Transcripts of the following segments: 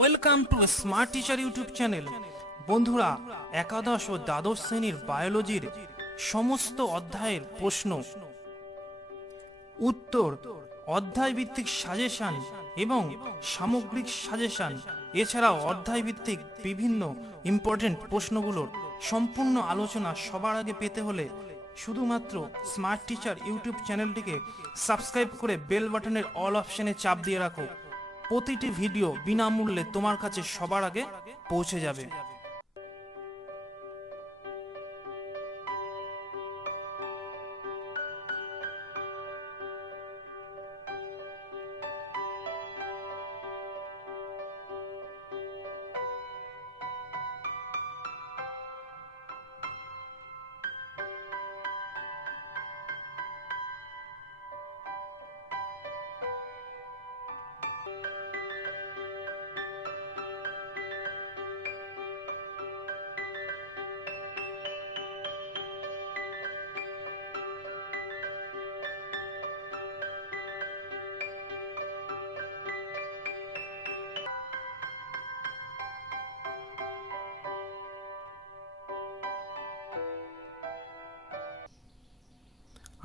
Welcome to smart teacher YouTube channel. বন্ধুরা, একাদশ ও দ্বাদশ শ্রেণীর বায়োলজির সমস্ত অধ্যায়ের প্রশ্ন উত্তর, অধ্যায় ভিত্তিক সাজেশন এবং সামগ্রিক সাজেশন, এছাড়াও অধ্যায় ভিত্তিক বিভিন্ন ইম্পর্টেন্ট প্রশ্নগুলোর সম্পূর্ণ আলোচনা সবার আগে পেতে হলে শুধুমাত্র স্মার্ট টিচার ইউটিউব চ্যানেলটিকে সাবস্ক্রাইব করে বেল বাটনের অল অপশনে চাপ দিয়ে রাখো। প্রতিটি ভিডিও বিনামূল্যে তোমার কাছে সবার আগে পৌঁছে যাবে।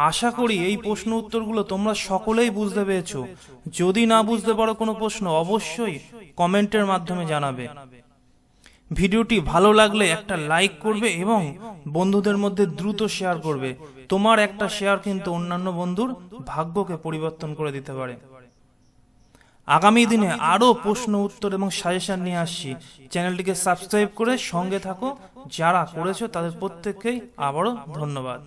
আশা করি এই প্রশ্ন উত্তরগুলো তোমরা সকলেই বুঝতে পেরেছো। যদি না বুঝতে পারো কোনো প্রশ্ন, অবশ্যই কমেন্টের মাধ্যমে জানাবে। ভিডিওটি ভালো লাগলে একটা লাইক করবে এবং বন্ধুদের মধ্যে দ্রুত শেয়ার করবে। তোমার একটা শেয়ার কিন্তু অন্যান্য বন্ধুর ভাগ্যকে পরিবর্তন করে দিতে পারে। আগামী দিনে আরও প্রশ্ন উত্তর এবং সাজেশন নিয়ে আসছি। চ্যানেলটিকে সাবস্ক্রাইব করে সঙ্গে থাকো। যারা করেছো তাদের প্রত্যেককেই আবারও ধন্যবাদ।